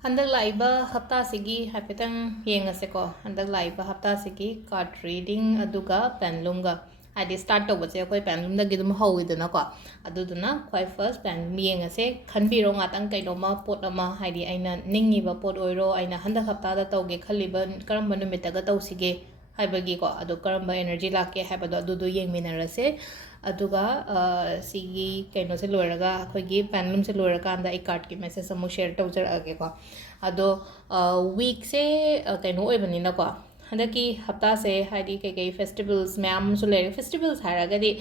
Handak laiba hafta sigi haipetang yengaseko handak laiba hafta sigi card reading aduga pendulumga hadi start tawbase akoi pendulum da gidum hawidana ko aduduna khwai first pendulum yengase khanbiro ngatang kainoma pot ama hadi aina ningiba pot oiro aina handak hafta da tawge khaliba karamba numitaga tawsige haibagi ko adu karamba energy lakke haibado adudu yengminarase aduga sigi kaino se loiraga akhoi pendulum se loiraga anda I card ki message amu share tawjarage ko ado week se kaino oibanina ko handaki hafta se haidi kai festivals ma'am su le festivals haragadi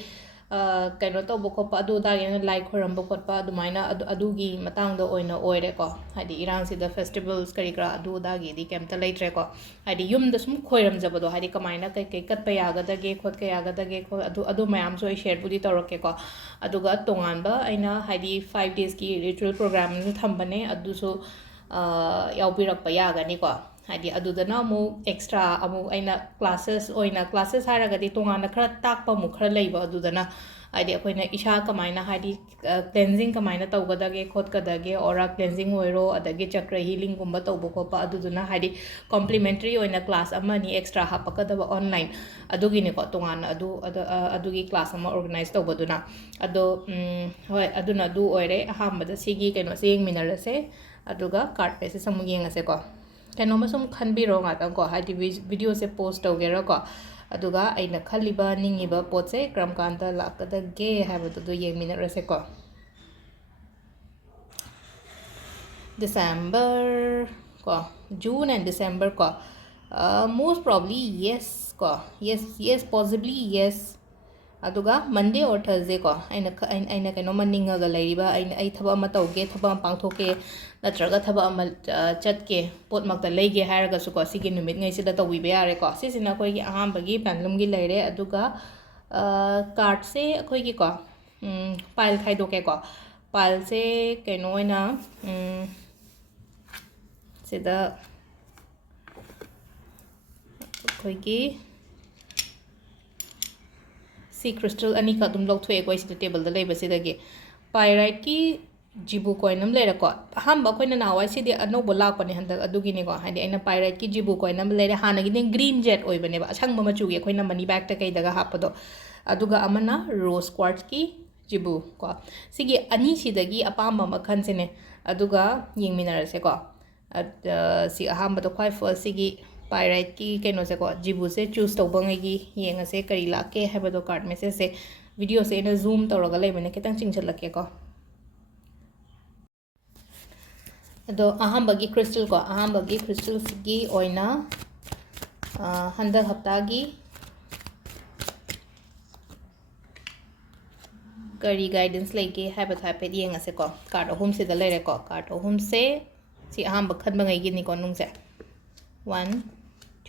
kaino to boko pa adu da yana like khoram boko pa adu maina adu gi matang do oina oire ko haidi iran si the festivals kari kra adu da gi di kem ta laitre ko haidi yum da sum khoiram jabado haidi kamaina kai kat pa yaga da ge khot ka yaga da ge ko adu ma'am so share budi toroke ko aduga tongan ba aina haidi 5 days ki ritual program ni thambane adu so yaubirak pa yaga ni ko hadi adudana mu extra amu aina classes haragadi tongana khara takpa mu khara leiba adudana hadi akoina isha kamaina hadi cleansing kamaina tawgadage khotgadage aura cleansing oiro adage chakra healing gumba tawbo ko pa aduduna hadi complimentary oina class amani extra hapakadaba online adugi ne ko tongana adugi class ama organize tawbaduna ado hoi aduna du oire ahambada sigi kaino sing minarase aduga card pese samu yengase ko kainoma sum khanbiro ngatang ko hadi video se post tawgera ko aduga aina khaliba ningiba pot se kram kanta lakada ge habadu do yengminarase ko December ko June and December ko most probably yes ko yes possibly yes aduga Monday or Thursday ko aina kainoma ningaga lairiba aina ai thaba ama tawge thaba pangthoke natraga thaba ama chatke pot makta leige haraga su ko sigi numit ngai sida tawi be yare ko sisina koi gi aham bagi pendulum gi leire aduga card se koi gi ko pile khaido ke ko pile se kaino ina sida koi gi si crystal ani ka dum lok thwe ko isi table da leba sidagi pyrite ki jibu coinam lera ko hamba koina na wai sidi ano bola ko ni handa adugi ni ko hadi aina pyrite ki jibu coinam lera hana gi green jet oi bane ba achang ma chu gi koina mani bag ta kai daga hapado aduga amana rose quartz ki jibu ko sigi ani sidagi apamba makhan sene aduga yengminarase ko si ahamba to khwai first sigi pyrite ki kaino se ko jibu se choose to bangai gi yenga se kari la ke haba do card message se video se na zoom to roga lei mane ketang chingchal lake ko ado ahamba gi crystal gi oina handak haftagi kari guidance leke haba thape yenga se ko card home se da lere ko card home se si ahamba khan bangai gi ni ko nung se 1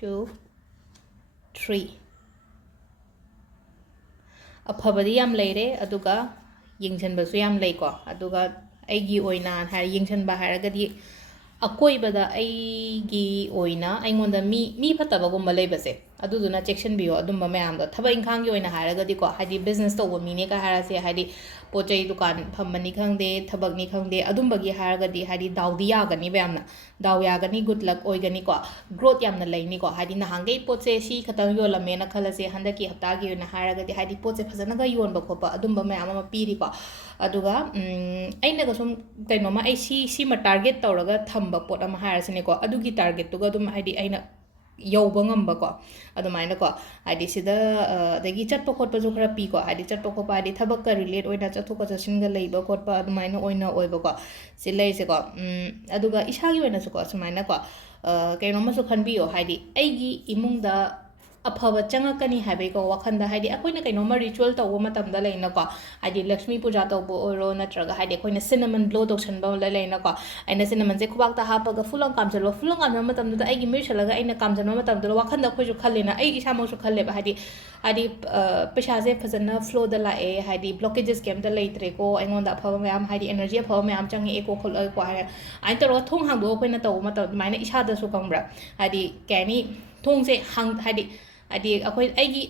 2 3 afabadi yam leire aduga yengchanbasu yam leiko aduga aigi oina har yengchanba haragadi akoibada aigi oina aingonda mi phataba gumba leibase aduduna section bio adumba mayam da thaba inkhang gi oina haragadi ko hadi business to mi ne ka harase hadi pochai dukan phammani khangde thabak ni khangde adumba gi haragadi hadi daudi ya gani bayamna daw ya gani good luck oigani ko growth yamna leini ko hadi na hangai poche si khatang yo lame na khalase handaki hafta gi na haragadi hadi poche phajana ga yon ba khopa adumba mayam ma piri ko aduga aina ga sum kainoma ai si ma target tawraga thamba pot ama harasine ko adugi target tuga dum hadi aina yauba ngamba ko adumaina ko hadi sida dagi chatpa khotpa jo khara pi ko hadi chatpa khopa hadi thabak ka relate oina chathoka chasinga leiba khotpa adumaina oina oiba ko silai se ko aduga isagi oina su ko sumaina ko kainoma su khanbiyo hadi aigi imungda afaba changakani habai ko wakhanda hadi akoina kainoma ritual tawba matamda leina ko hadi lakshmi puja tawbo oro natraga hadi akoina cinnamon blow tawsanba leina ko aina cinnamon je khubak ta hapaga fulong kamjalo fulong kamjalo matamda aigi mirshalaga aina kamjano matamda wakhanda khoju khallena ai isamo su khalle ba hadi pesha je phajana flow da la e hadi blockages kem da leitre ko aingonda afaba mayam hadi energy afaba mayam changi eko khol ko ain taro thong hangdo akoina tawma maina isa da su kambra hadi kani thong se hang hadi ꯍꯥꯏꯗꯤ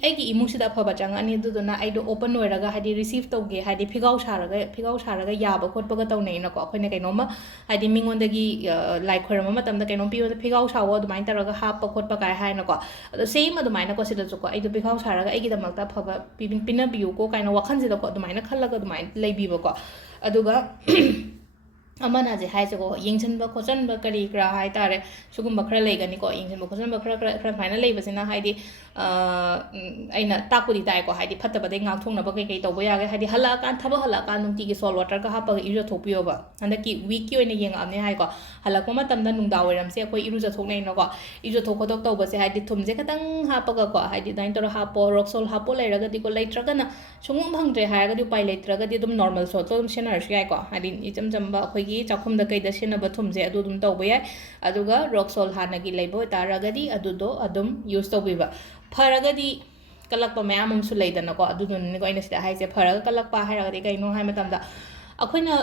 ꯑꯩꯒꯤ ꯏꯃꯨꯡꯁꯤꯗ ꯑꯐꯕ ꯆꯪꯉꯛꯑꯅꯤ ꯑꯗꯨꯗꯨꯅ ꯑꯩꯗꯣ open ꯑꯣꯏꯔꯒ ꯍꯥꯏꯗꯤ receive ꯇꯧꯒꯦ ꯍꯥꯏꯗꯤ ꯐꯤꯒꯥꯎ ꯁꯥꯔꯒ ꯌꯥꯕ ꯈꯣꯠꯄꯒ ꯇꯧꯅꯩꯅꯀꯣ ꯑꯩꯈꯣꯏꯅ ꯀꯩꯅꯣꯝꯃ ꯍꯥꯏꯗꯤ ꯃꯤꯉꯣꯟꯗꯒꯤ ꯂꯥꯏ ꯈꯣꯏꯔꯝꯕ ꯃꯇꯝꯗ ꯀꯩꯅꯣꯝ ꯄꯤꯕꯗ ꯐꯤꯒꯥꯎ ꯁꯥꯋꯣ ꯑꯗꯨꯃꯥꯏꯅ ꯇꯧꯔꯒ ꯍꯥꯞꯄ ꯈꯣꯠꯄ ꯀꯥꯏ ꯍꯥꯏꯅꯀꯣ ꯑꯗꯣ ꯁꯦꯝ ꯑꯗꯨꯃꯥꯏꯅꯀꯣ ꯁꯤꯗꯁꯨꯀꯣ ꯑꯩꯗꯣ ꯐꯤꯒꯥꯎ ꯁꯥꯔꯒ ꯑꯩꯒꯤꯗꯃꯛꯇ ꯑꯐꯕ ꯄꯤꯅꯕꯤꯌꯨꯀꯣ ꯀꯥꯏꯅ ꯋꯥꯈꯜꯁꯤꯗꯀꯣ ꯑꯗꯨꯃꯥꯏꯅ ꯈꯜꯂꯒ ꯑꯗꯨꯃꯥꯏꯅ ꯂꯩꯕꯤꯕꯀꯣ ꯑꯗꯨꯒ ꯑꯃꯅ ꯍꯧꯖꯤꯛ ꯍꯥꯏꯁꯦꯀꯣ ꯌꯦꯡꯁꯤꯟꯕ ꯈꯣꯠꯆꯟꯕ ꯀꯔꯤ ꯀꯔꯥ ꯍꯥꯏꯇꯥꯔꯦ ꯁꯤꯒꯨꯝꯕ ꯈꯔ ꯂꯩꯒꯅꯤꯀꯣ ꯌꯦꯡꯁꯤꯟꯕ ꯈꯣꯠꯆꯟꯕ ꯈꯔ ꯁꯨꯃꯥꯏꯅ ꯂꯩꯕꯁꯤꯅ ꯍꯥꯏꯗꯤ ꯑꯩꯅ ꯇꯥꯛꯄꯨꯗꯤ ꯇꯥꯏꯀꯣ ꯍꯥꯏꯗꯤ ꯐꯠꯇꯕꯗꯩ ꯉꯥꯛꯊꯣꯛꯅꯕ ꯀꯩ ꯇꯧꯕ ꯌꯥꯒꯦ ꯍꯥꯏꯗꯤ ꯊꯕꯛ ꯍꯜꯂꯛꯑꯀꯥꯟ ꯅꯨꯡꯇꯤꯒꯤ ꯁꯣꯜ ꯋꯥꯇꯔꯒ ꯍꯥꯞꯄꯒ ꯏꯔꯨꯖꯊꯣꯛꯄꯤꯌꯣꯕ ꯍꯟꯗꯛꯀꯤ ꯋꯤꯛꯀꯤ ꯑꯣꯏꯅ ꯌꯦꯡꯉꯛꯑꯕꯅꯦ ꯍꯥꯏꯀꯣ ꯍꯜꯂꯛꯄ ꯃꯇꯝꯗ ꯅꯨꯡꯗꯥꯡ ꯋꯥꯏꯔꯝꯁꯦ ꯑꯩꯈꯣꯏ ꯏꯔꯨꯖꯊꯣꯛꯅꯩꯅꯀꯣ ꯏꯔꯨꯖꯊꯣꯛ ꯈꯣꯠꯇꯣꯛ ꯇꯧꯕꯁꯦ ꯍꯥꯏꯗꯤ ꯊꯨꯝꯁꯦ ꯈꯤꯇꯪ ꯍꯥꯞꯄꯒꯀꯣ ꯍꯥꯏꯗꯤ ꯑꯗꯨꯃꯥꯏꯅ ꯇꯧꯔꯒ ꯍꯥꯞꯄꯣ ꯔꯣꯛ ꯁꯣꯜ ꯍꯥꯞꯄꯣ ꯂꯩꯔꯒꯗꯤꯀꯣ ꯂꯩꯇ꯭ꯔꯒꯅ ꯁꯨꯡꯐꯪ ꯐꯪꯗ꯭ꯔꯦ ꯍꯥꯏꯔꯒꯗꯤ ꯎꯄꯥꯏ ꯂꯩꯇ꯭ꯔꯒꯗꯤ ꯑꯗꯨꯝ ꯅꯣꯔꯃꯦꯜ ꯁꯣꯜꯇꯣ ꯑꯗꯨꯝ ꯁꯤꯖꯤꯟꯅꯔꯁꯨ ꯌꯥꯏꯀꯣ ꯍꯥꯏꯗꯤ ꯏꯆꯝ ꯆꯝꯕ ꯑꯩꯈꯣꯏꯒꯤ ꯆꯥꯛꯈꯨꯝꯗ ꯀꯩꯗ ꯁꯤꯖꯤꯟꯅꯕ ꯊꯨꯝꯁꯦ ꯑꯗꯨ ꯑꯗꯨꯝ ꯇꯧꯕ ꯌꯥꯏ ꯑꯗꯨꯒ ꯔꯣꯛ ꯁꯣꯜ ꯍꯥꯟꯅꯒꯤ ꯂꯩꯕ ꯑꯣꯏꯇꯥꯔꯒꯗꯤ ꯑꯗꯨꯗꯣ ꯑꯗꯨꯝ ꯌꯨꯁ ꯇꯧꯕꯤꯕ ꯐꯔꯒꯗꯤ ꯀꯜꯂꯛꯄ ꯃꯌꯥꯝ ꯑꯃꯁꯨ ꯂꯩꯗꯅꯀꯣ ꯑꯗꯨꯗꯨꯅꯅꯤꯀꯣ ꯑꯩꯅ ꯁꯤꯗ ꯍꯥꯏꯁꯦ ꯐꯔꯒ ꯀꯜꯂꯛꯄ ꯍꯥꯏꯔꯒꯗꯤ ꯀꯩꯅꯣ ꯍꯥꯏ ꯃꯇꯝꯗ ꯑꯩꯈꯣꯏꯅ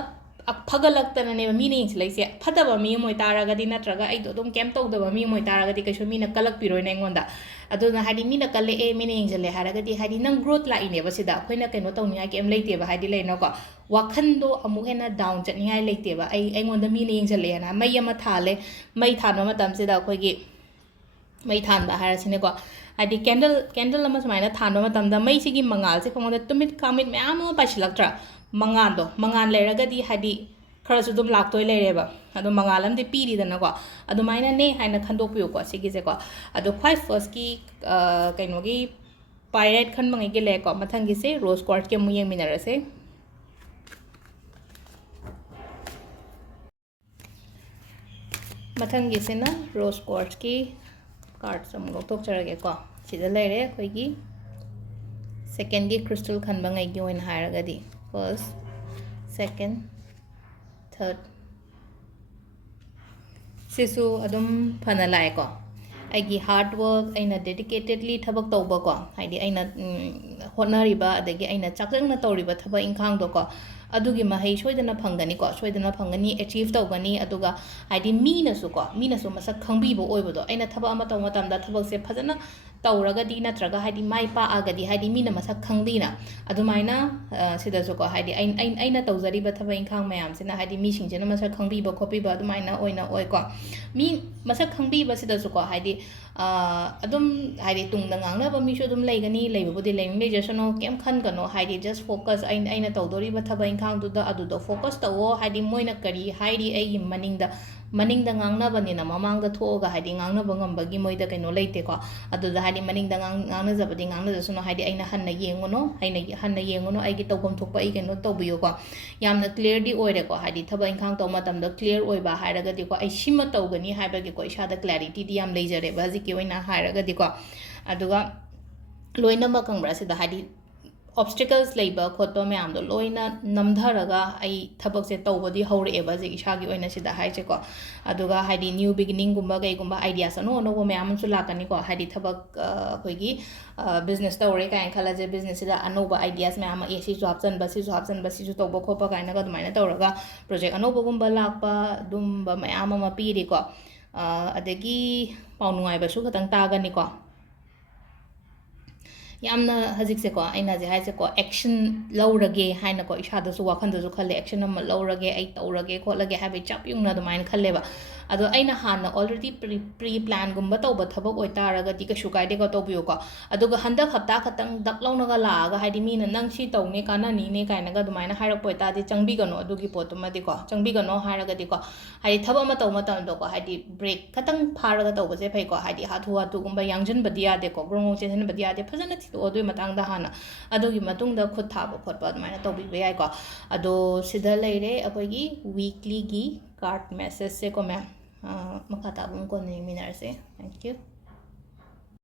ꯐꯒꯠꯂꯛꯇꯅꯅꯦꯕ ꯃꯤꯅ ꯌꯦꯡꯁꯤꯜꯂꯛꯏꯁꯦ ꯐꯠꯇꯕ ꯃꯤ ꯑꯃ ꯑꯣꯏꯇꯥꯔꯒꯗꯤ ꯅꯠꯇ꯭ꯔꯒ ꯑꯩꯗꯣ ꯑꯗꯨꯝ ꯀꯩꯝ ꯇꯧꯗꯕ ꯃꯤ ꯑꯃ ꯑꯣꯏꯇꯥꯔꯒꯗꯤ ꯀꯩꯁꯨ ꯃꯤꯅ ꯀꯜꯂꯛꯄꯤꯔꯣꯏꯅ ꯑꯩꯉꯣꯟꯗ ꯑꯗꯨꯅ ꯍꯥꯏꯗꯤ ꯃꯤꯅ ꯀꯜꯂꯛꯑꯦ ꯃꯤꯅ ꯌꯦꯡꯁꯤꯜꯂꯦ ꯍꯥꯏꯔꯒꯗꯤ ꯍꯥꯏꯗꯤ ꯅꯪ ꯒ꯭ꯔꯣꯠ ꯂꯥꯛꯏꯅꯦꯕ ꯁꯤꯗ ꯑꯩꯈꯣꯏꯅ ꯀꯩꯅꯣ ꯇꯧꯅꯤꯡꯉꯥꯏ ꯀꯩꯝ ꯂꯩꯇꯦꯕ ꯍꯥꯏꯗꯤ ꯂꯩꯅꯀꯣ ꯋꯥꯈꯟꯗꯣ ꯑꯃꯨꯛ ꯍꯦꯟꯅ ꯗꯥꯎꯟ ꯆꯠꯅꯤꯡꯉꯥই ꯂꯩꯇꯦꯕ ꯑꯩꯉꯣꯟda ꯃꯤꯅ ꯌꯦꯡꯁꯤꯜꯂꯛꯑꯦꯅ ꯃꯩ ꯑꯃ ꯊꯥꯜꯂꯦ ꯃꯩ ꯊꯥꯟꯕ ꯃꯇꯝꯁꯤꯗ ꯑꯩꯈꯣꯏꯒꯤ ꯃꯩ ꯊꯥꯟꯕ ꯍꯥꯏꯔꯁꯤꯅꯦꯀꯣ ꯍꯥꯏꯗꯤ ꯀꯦꯟꯗꯜ ꯑꯃ ꯁꯨꯃꯥꯏꯅ ꯊꯥꯟꯕ ꯃꯇꯝꯗ ꯃꯩꯁꯤꯒꯤ ꯃꯉꯥꯜꯁꯦ ꯈꯪꯉꯣꯟꯗ ꯇꯨꯃꯤꯠ ꯀꯥꯃꯤꯠ ꯃꯌꯥꯝ ꯑꯃ ꯄꯥꯏꯁꯤꯜꯂꯛꯇ꯭ꯔꯥ ꯃꯉꯥꯜ ꯂꯩꯔꯒꯗꯤ ꯍꯥꯏꯗꯤ ꯈꯔꯁꯨ ꯑꯗꯨꯝ ꯂꯥꯛꯇꯣꯏ ꯂꯩꯔꯦꯕ ꯑꯗꯣ ꯃꯉꯥꯜ ꯑꯃꯗꯤ ꯄꯤꯔꯤꯗꯅꯀꯣ ꯑꯗꯨꯃꯥꯏꯅꯅꯦ ꯍꯥꯏꯅ ꯈꯟꯗꯣꯛꯄꯤꯌꯨꯀꯣ ꯁꯤꯒꯤꯁꯦꯀꯣ ꯑꯗꯣ ꯈ꯭ꯋꯥꯏ ꯐꯥꯔꯁꯀꯤ ꯀꯩꯅꯣꯒꯤ ꯄꯥꯏꯔꯦꯠ ꯈꯟꯕꯉꯩꯒꯤ ꯂꯩꯀꯣ ꯃꯊꯪꯒꯤꯁꯦ ꯔꯣꯁ ꯀ꯭ꯋꯥꯔꯠꯁꯀꯤ ꯑꯃꯨꯛ ꯌꯦꯡꯃꯤꯟꯅꯔꯁꯦ ꯃꯊꯪꯒꯤꯁꯤꯅ ꯔꯣꯁ ꯀ꯭ꯋꯥꯔꯠꯁꯀꯤ ꯀꯥꯔꯠꯁ ꯑꯃꯨꯛ ꯂꯧꯊꯣꯛꯆꯔꯒꯦꯀꯣ ꯁꯤꯗ ꯂꯩꯔꯦ ꯑꯩꯈꯣꯏꯒꯤ ꯁꯦꯀꯦꯟꯒꯤ ꯀ꯭ꯔꯤꯁꯇꯜ ꯈꯟꯕꯉꯩꯒꯤ ꯑꯣꯏꯅ ꯍꯥꯏꯔꯒꯗꯤ ꯐꯥꯔꯁ ꯁꯦꯀꯦꯟ ꯊꯔꯠ ꯁꯤꯁꯨ ꯑꯗꯨꯝ ꯐꯅ ꯂꯥꯛꯑꯦꯀꯣ ꯑꯩꯒꯤ ꯍꯥꯔꯗ ꯋꯥꯔꯛ ꯑꯩꯅ ꯗꯦꯗꯤꯀꯦꯇꯦꯗꯂꯤ ꯊꯕꯛ ꯇꯧꯕꯀꯣ ꯍꯥꯏꯗꯤ ꯑꯩꯅ ꯍꯣꯠꯅꯔꯤꯕ ꯑꯗꯒꯤ ꯑꯩꯅ ꯆꯥꯛꯆꯪꯅ ꯇꯧꯔꯤꯕ ꯊꯕꯛ ꯏꯪꯈꯥꯡꯗꯣꯀꯣ ꯑꯗꯨꯒꯤ ꯃꯍꯩ ꯁꯣꯏꯗꯅ ꯐꯪꯒꯅꯤꯀꯣ ꯁꯣꯏꯗꯅ ꯐꯪꯒꯅꯤ ꯑꯦꯆꯤꯞ ꯇꯧꯒꯅꯤ ꯑꯗꯨꯒ ꯍꯥꯏꯗꯤ ꯃꯤꯅꯁꯨ ꯃꯁꯛ ꯈꯪꯕꯤꯕ ꯑꯣꯏꯕꯗꯣ ꯑꯩꯅ ꯊꯕꯛ ꯑꯃ ꯇꯧꯕ ꯃꯇꯝꯗ ꯊꯕꯛꯁꯦ ꯐꯖꯅ ꯇꯧꯔꯒꯗꯤ ꯅꯠꯇ꯭ꯔꯒ ꯍꯥꯏꯗꯤ ꯃꯥꯏ ꯄꯥꯛꯑꯒꯗꯤ ꯍꯥꯏꯗꯤ ꯃꯤꯅ ꯃꯁꯛ ꯈꯪꯕꯤꯅ ꯑꯗꯨꯃꯥꯏꯅ ꯁꯤꯗꯁꯨꯀꯣ ꯍꯥꯏꯗꯤ ꯑꯩꯅ ꯇꯧꯖꯔꯤꯕ ꯊꯕꯛ ꯏꯪꯈꯥꯡ ꯃꯌꯥꯝꯁꯤꯅ ꯍꯥꯏꯗꯤ ꯃꯤꯁꯤꯡꯁꯤꯅ ꯃꯁꯛ ꯈꯪꯕꯤꯕ ꯈꯣꯠꯄꯤꯕ ꯑꯗꯨꯃꯥꯏꯅ ꯑꯣꯏꯅ ꯑꯣꯏꯀꯣ ꯃꯤ ꯃꯁꯛ ꯈꯪꯕꯤꯕꯁꯤꯗꯁꯨꯀꯣ ꯍꯥꯏꯗꯤ ꯑꯗꯨꯝ ꯍꯥꯏꯗꯤ ꯇꯨꯡꯗ ꯉꯥꯡꯅꯕ ꯃꯤꯁꯨ ꯑꯗꯨꯝ ꯂꯩꯒꯅꯤ ꯂꯩꯕꯕꯨꯗꯤ ꯂꯩꯖꯁꯅꯨ ꯀꯩꯝ ꯈꯟꯒꯅꯣ ꯍꯥꯏꯗꯤ ꯖꯁ ꯐꯣꯀꯁ ꯑꯩꯅ ꯇꯧꯗꯣꯔꯤꯕ ꯊꯕꯛ ꯏꯪꯈꯥꯡꯗꯨꯗ ꯑꯗꯨꯗ ꯐꯣꯀꯁ ꯇꯧꯋꯣ ꯍꯥꯏꯗꯤ ꯃꯣꯏꯅ ꯀꯔꯤ ꯍꯥꯏꯔꯤ ꯑꯩꯒꯤ ꯃꯅꯤꯡꯗ ꯉꯥꯡꯅꯕꯅꯤꯅ ꯃꯃꯥꯡꯗ ꯊꯣꯛꯑꯒ ꯍꯥꯏꯗꯤ ꯉꯥꯡꯅꯕ ꯉꯝꯕꯒꯤ ꯃꯣꯏꯗ ꯀꯩꯅꯣ ꯂꯩꯇꯦꯀꯣ ꯑꯗꯨꯗ ꯍꯥꯏꯗꯤ ꯃꯅꯤꯡꯗ ꯉꯥꯡꯅꯖꯕꯗꯤ ꯉꯥꯡꯅꯖꯁꯅꯨ ꯍꯥꯏꯗꯤ ꯑꯩꯅ ꯍꯟꯅ ꯌꯦꯡꯉꯨꯅꯣ ꯑꯩꯒꯤ ꯇꯧꯐꯝ ꯊꯣꯛꯄ ꯑꯩ ꯀꯩꯅꯣ ꯇꯧꯕꯤꯌꯨꯀꯣ ꯌꯥꯝꯅ ꯀ꯭ꯂꯤꯌꯔꯗꯤ ꯑꯣꯏꯔꯦꯀꯣ ꯍꯥꯏꯗꯤ ꯊꯕꯛ ꯏꯪꯈꯥꯡ ꯇꯧꯕ ꯃꯇꯝꯗ ꯀ꯭ꯂꯤꯌꯔ ꯑꯣꯏꯕ ꯍꯥꯏꯔꯒꯗꯤꯀꯣ ꯑꯩ ꯁꯤꯃ ꯇꯧꯒꯅꯤ ꯍꯥꯏꯕꯒꯤꯀꯣ ꯏꯁꯥꯗ ꯀ꯭ꯂꯦꯔꯤꯇꯤꯗꯤ ꯌꯥꯝ ꯂꯩꯖꯔꯦꯕ ꯍꯧꯖꯤꯛꯀꯤ ꯑꯣꯏꯅ ꯍꯥꯏꯔꯒꯗꯤꯀꯣ ꯑꯗꯨꯒ ꯂꯣꯏꯅꯃꯛ ꯈꯪꯕ꯭ꯔꯥ ꯁꯤꯗ ꯍꯥꯏꯗꯤ ꯑꯣꯕꯁꯇꯤꯀꯜꯁ ꯂꯩꯕ ꯈꯣꯠꯄ ꯃꯌꯥꯝꯗꯣ ꯂꯣꯏꯅ ꯅꯝꯊꯔꯒ ꯑꯩ ꯊꯕꯛꯁꯦ ꯇꯧꯕꯗꯤ ꯍꯧꯔꯛꯑꯦꯕ ꯍꯧꯖꯤꯛ ꯏꯁꯥꯒꯤ ꯑꯣꯏꯅ ꯁꯤꯗ ꯍꯥꯏꯁꯦꯀꯣ ꯑꯗꯨꯒ ꯍꯥꯏꯗꯤ ꯅ꯭ꯌꯨ ꯕꯤꯒꯤꯅꯤꯡꯒꯨꯝꯕ ꯀꯩꯒꯨꯝꯕ ꯑꯥꯏꯗꯤꯌꯥꯁ ꯑꯅꯧꯕ ꯃꯌꯥꯝ ꯑꯃꯁꯨ ꯂꯥꯛꯀꯅꯤꯀꯣ ꯍꯥꯏꯗꯤ ꯊꯕꯛ ꯑꯩꯈꯣꯏꯒꯤ ꯕꯤꯖꯅꯦꯁ ꯇꯧꯔꯦ ꯀꯥꯏꯅ ꯈꯜꯂꯁꯦ ꯕꯤꯖꯅꯦꯁꯁꯤꯗ ꯑꯅꯧꯕ ꯑꯥꯏꯗꯤꯌꯥꯁ ꯃꯌꯥꯝ ꯑꯃ ꯁꯤꯁꯨ ꯍꯥꯞꯆꯟꯕ ꯁꯤꯁꯨ ꯇꯧꯕ ꯈꯣꯠꯄ ꯀꯥꯏꯅꯒ ꯑꯗꯨꯃꯥꯏꯅ ꯇꯧꯔꯒ ꯄ꯭ꯔꯣꯖꯦꯛ ꯑꯅꯧꯕꯒꯨꯝꯕ ꯂꯥꯛꯄ ꯑꯗꯨꯝꯕ ꯃꯌꯥꯝ ꯑꯃ ꯄꯤꯔꯤꯀꯣ ꯑꯗꯒꯤ ꯄꯥꯎ ꯅꯨꯡꯉꯥꯏꯕꯁꯨ ꯈꯇꯪ ꯇꯥꯒꯅꯤꯀꯣ ꯌꯥꯝꯅ ꯍꯧꯖꯤꯛꯁꯦꯀꯣ ꯑꯩꯅ ꯍꯧꯖꯤꯛ ꯍꯥꯏꯁꯦꯀꯣ ꯑꯦꯛꯁꯟ ꯂꯧꯔꯒꯦ ꯍꯥꯏꯅꯀꯣ ꯏꯁꯥꯗꯁꯨ ꯋꯥꯈꯟꯗꯁꯨ ꯈꯜꯂꯦ ꯑꯦꯛꯁꯟ ꯑꯃ ꯂꯧꯔꯒꯦ ꯑꯩ ꯇꯧꯔꯒꯦ ꯈꯣꯠꯂꯒꯦ ꯍꯥꯏꯕꯒꯤ ꯆꯞ ꯌꯨꯡꯅ ꯑꯗꯨꯃꯥꯏꯅ ꯈꯜꯂꯦꯕ ꯑꯗꯣ ꯑꯩꯅ ꯍꯥꯟꯅ ꯑꯣꯜꯔꯦꯗꯤ ꯄ꯭ꯔꯤ ꯄ꯭ꯂꯥꯟꯒꯨꯝꯕ ꯇꯧꯕ ꯊꯕꯛ ꯑꯣꯏꯇꯥꯔꯒꯗꯤ ꯀꯩꯁꯨ ꯀꯥꯏꯗꯦꯀꯣ ꯇꯧꯕꯤꯌꯨꯀꯣ ꯑꯗꯨꯒ ꯍꯟꯗꯛ ꯍꯞꯇꯥ ꯈꯛꯇꯪ ꯗꯛ ꯂꯧꯅꯒ ꯂꯥꯛꯑꯒ ꯍꯥꯏꯗꯤ ꯃꯤꯅ ꯅꯪ ꯁꯤ ꯇꯧꯅꯤ ꯀꯥꯟꯅꯅꯤꯅꯦ ꯀꯥꯏꯅꯒ ꯑꯗꯨꯃꯥꯏꯅ ꯍꯥꯏꯔꯛꯄ ꯑꯣꯏꯇꯥꯔꯗꯤ ꯆꯪꯕꯤꯒꯅꯣ ꯑꯗꯨꯒꯤ ꯄꯣꯠꯇꯨꯃꯗꯤꯀꯣ ꯆꯪꯕꯤꯒꯅꯣ ꯍꯥꯏꯔꯒꯗꯤꯀꯣ ꯍꯥꯏꯗꯤ ꯊꯕꯛ ꯑꯃ ꯇꯧꯕ ꯃꯇꯝꯗꯀꯣ ꯍꯥꯏꯗꯤ ꯕ꯭ꯔꯦꯛ ꯈꯇꯪ ꯐꯥꯔꯒ ꯇꯧꯕꯁꯦ ꯐꯩꯀꯣ ꯍꯥꯏꯗꯤ ꯍꯥꯊꯨꯒꯨꯝꯕ ꯌꯥꯡꯁꯤꯟꯕꯗꯤ ꯌꯥꯗꯦꯀꯣ ꯒ꯭ꯔꯣꯡ ꯆꯦꯟꯁꯤꯟꯕꯗꯤ ꯌꯥꯗꯦ ꯐꯖꯅ ꯊꯤꯗꯣꯛꯑꯣ ꯑꯗꯨꯒꯤ ꯃꯇꯥꯡꯗ ꯍꯥꯟꯅ ꯑꯗꯨꯒꯤ ꯃꯇꯨꯡꯗ ꯈꯨꯠ ꯊꯥꯕ ꯈꯣꯠꯄ ꯑꯗꯨꯃꯥꯏꯅ ꯇꯧꯕꯤꯕ ꯌꯥꯏꯀꯣ ꯑꯗꯣ ꯁꯤꯗ ꯂꯩꯔꯦ ꯑꯩꯈꯣꯏꯒꯤ ꯋꯤꯛꯂꯤꯒꯤ ꯀꯥꯔꯠ ꯃꯦꯁꯦꯖꯁꯦꯀꯣ ꯃꯦꯝ ꯃꯈꯥ ꯇꯥꯕ ꯑꯃꯨꯛ ꯀꯣꯟꯅ ꯌꯦꯡꯃꯤꯟꯅꯔꯁꯦ ꯊꯦꯡꯛ ꯌꯨ